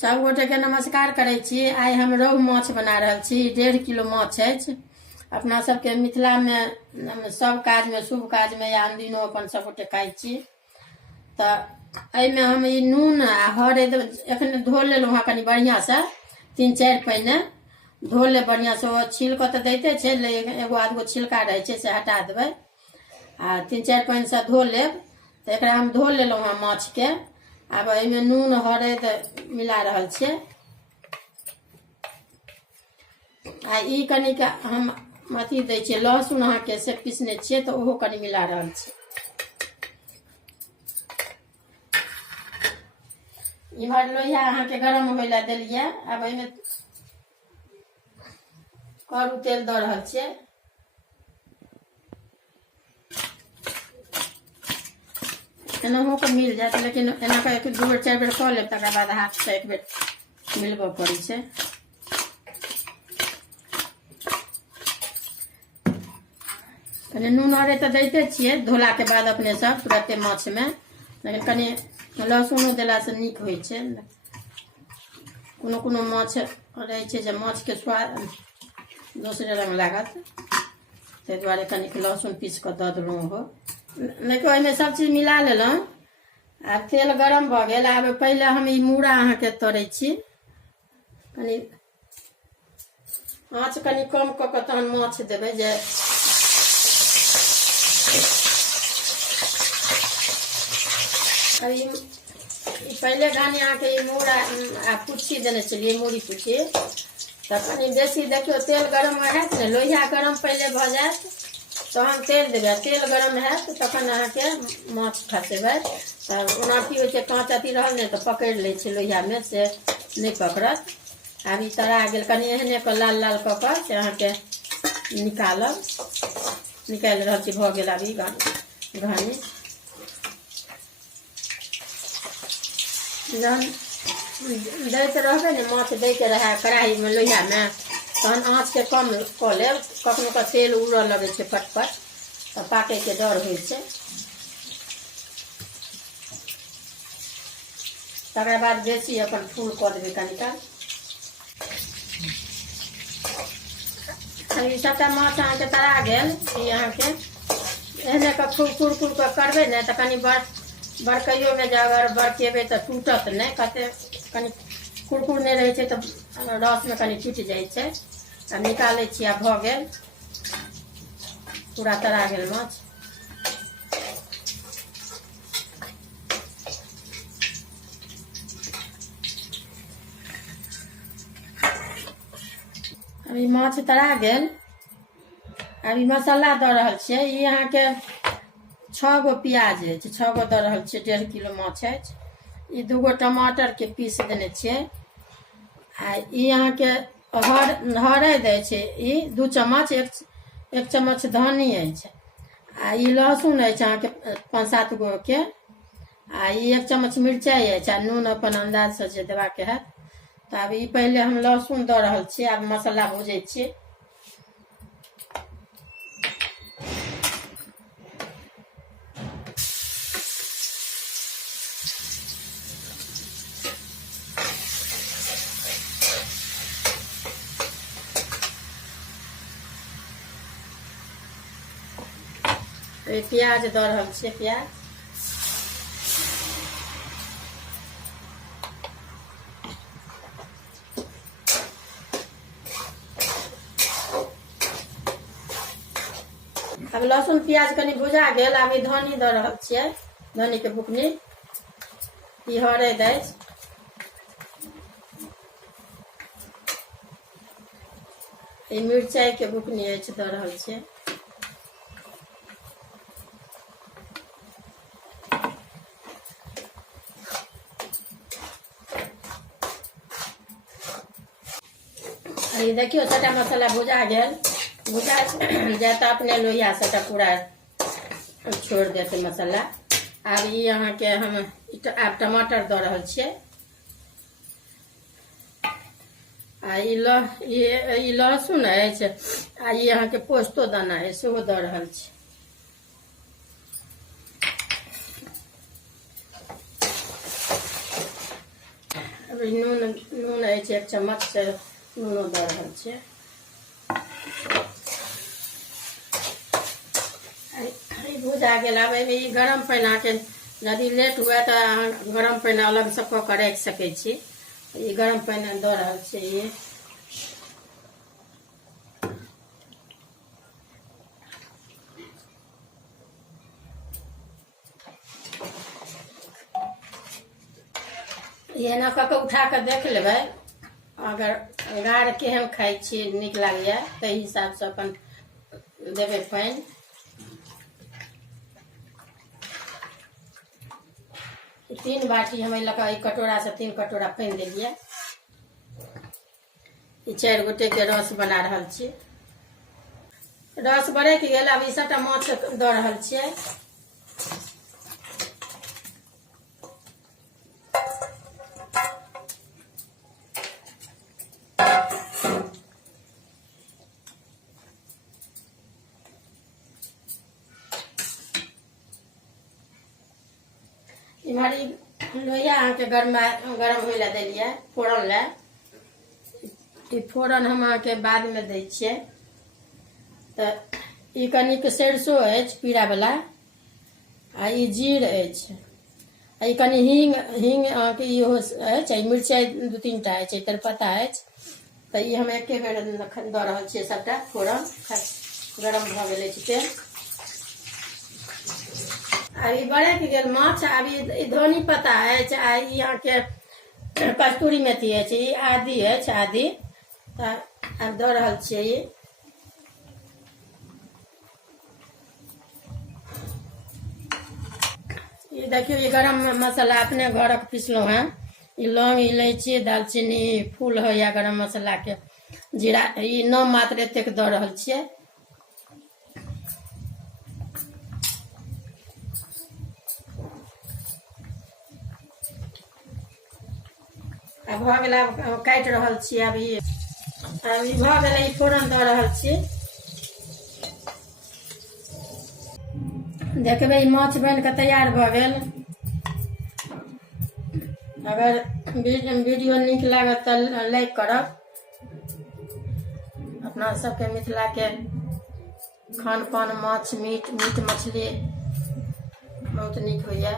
सब गोटे के नमस्कार करै छी। आइ हम रोहु माछ बना रहल छी। 1.5 किलो माछ अछि। अपना सबके मिथिला में सब काज में, शुभ काज में या अनदिनो अपन सब गोटे खाइ छी। तऽ एहिमे हम ई नून आ हरद एखन धो लेलहुँ हँ कनी बढ़िया से, 3-4 पाइने धो ले बढ़िया से। ओ छील के तऽ दैते छै, एगो आधगो छिलका रहे छै से हटा देबै आ 3-4 पानि से धो लेब। तऽ एकरा हम धो लेलहुँ हँ माछ के। आब एहिमे नून हरद मिला रहल छियै आ ई कनिक हम अथी दै छियै, लहसुन अहाँके से पीसने छियै तऽ ओहो कनि मिला रहल छियै। इमहर लोहिया अहाँके गरम होय ला देलियै। आब एहिमे करू तेल दऽ रहल छियै। एनाहो के मिल जायत, लेकिन एना के 1-2 बेर 4 बेर कऽ लेब तकर बाद हाथ से 1 बेर मिलबऽ पड़ै छै। कनी नून हरदि तऽ दैते छियै धोला के बाद अपने सब तुरंते माछ में, लेकिन कनी लहसुनो देला से नीक होइ छै। कोनो माछ रहै छै जे माछ के स्वाद दोसरे रंग लागत, ताहि दुआरे कनिक लहसुन पीस कऽ दऽ देलहुँ हो। देखियौ एहिमे सब चीज मिला लेलहुँ। आब तेल गरम भऽ गेल। आब पहिले हम ई मूड़ा अहाँके तोड़ै छी। कनी आँच कनी कम कऽ कऽ तहन माछ देबै जे ई पहिले घानी अहाँके ई मूड़ा आ पुच्छी देने छलियै, मूड़ी पुच्छी। तऽ कनी बेसी देखियौ तेल गरम हैत ने, लोहिया गरम पहिले भऽ जायत तहन तेल देबै। तेल गरम हैत तखन अहाँके माछ खसेबै। तऽ ओना की होइ छै, काँच अथी रहल ने तऽ पकड़ि लै छै लोहिया में, से नहि पकड़त। आब ई तरा गेल, कनी एहने कऽ लाल लाल कऽ कऽ से अहाँके निकालब। निकालि रहल छी, भऽ गेल आब ई घानी। जहन दैत रहबै ने, माछ दैके रहै कढ़ाई में लोहिया में, तहन आँच के कम कऽ लेब। कखनो कऽ तेल उड़ऽ लगै छै फटफट, तऽ पाकै के डर होइ छै। तकर बाद बेसी अपन फूल कऽ देबै कनिका। ई सबटा माछ अहाँके तरा गेल। ई अहाँके एहने कऽ फूल कऽ करबै ने तऽ कनि बड़कैयो में जे अगर बड़केबै तऽ टूटत नहि। कते कनि कुरकुर नहीं रहै छै तऽ रस में कनि टूटि जाइ छै। आ निकालै छी। आब भऽ गेल, पूरा तरा गेल माछ। अब ई माछ तरा गेल। अब ई मसाला दऽ रहल छियै। ई अहाँके 6 गो प्याज अछि, 6 गो दऽ रहल छियै। 1.5 किलो माछ अछि। ई 2 गो टमाटर के पीस देने छियै। आ ई अहाँके हरद अछि, ई 2 चम्मच, 1 चम्मच धनी अछि। आ ई लहसुन अछि अहाँके 5-7 गो के। आ ई 1 चम्मच मिरचाई अछि। आ नून अपन अंदाज से जे देबाक हैत। तऽ आब ई पहिले हम लहसुन दऽ रहल छियै। आब मसाला भूजै छियै। प्याज दऽ रहल छियै। प्याज अब लहसुन प्याज कनी भुजा गेल। आब ई धनी दऽ रहल छियै, धनी के बुकनी। ई हरद अछि। ई मिरचाई के बुकनी अछि, दऽ रहल छियै। ई देखियो सबटा मसाला भुजा गेल। भुजा जाए तऽ अपने लोहिया सबटा पूरा छोड़ देते मसाला। आब ई अहाँके हम आब टमाटर दऽ रहल छियै। आ ई लहसुन अछि। आ ई अहाँके पोस्तो दाना अछि, सेहो दऽ रहल छी। नून अछि 1 चम्मच से नूनो दऽ रहल छियै। भुजा गेल। आब एहिमे ई गरम पानि अहाँके यदि लेट हुए तऽ अहाँ गरम पानि अलगसँ कऽ कऽ राखि सकै छी। ई गरम पानि दऽ रहल छियै। ई एना कऽ कऽ उठा कऽ देख लेबै, अगर गाढ़ केहन खाइ छी नीक लागैए ताहि हिसाबसँ अपन देबै पानि। तीन बाटी हम लऽ कऽ कटोरा से 3 कटोरा पानि देलियै। ई 4 गोटेके रस बना रहल छियै। रस बरकि गेल। आब ई सबटा माछ दऽ रहल छियै। इम्हर ई लोहिया अहाँके गरम होइ लए देलियै फोड़न लए। ई फोड़न हम अहाँके बादमे दै छियै। तऽ ई कनिक सरिसो अछि पीरावला, आ ई जीर अछि, आ ई कनि हींग अहाँके इहो अछि, मिरचाइ 2-3 टा अछि, तेजपत्ता अछि। तऽ ई हम एके बेर दऽ रहल छियै सबटा फोड़न। गरम भऽ गेल अछि तेल। आब ई बरकि गेल माछ। आब ई धनी पत्ता अछि, आ ई अहाँके कस्तूरी मेथी अछि, ई आदी अछि, आदी। तऽ आब दऽ रहल छियै ई। ई देखियौ, ई गरम मसाला अपने घरक पिसलहुँ हेँ। ई लौंग, इलायची, दालचीनी, फूल होइए गरम मसालाके, जीरा, ई नाम मात्र एतेक दऽ रहल छियै। आब भऽ गेलै। आब काटि रहल छियै। आब ई भऽ गेलै। ई फोरन दऽ रहल छियै। देखबै ई माछ बनि कऽ तैयार भऽ गेल। अगर वीडियो नीक लागत तऽ लाइक करब। अपना सबके मिथिलाके खान पान माछ मीट मछली बहुत नीक होइए।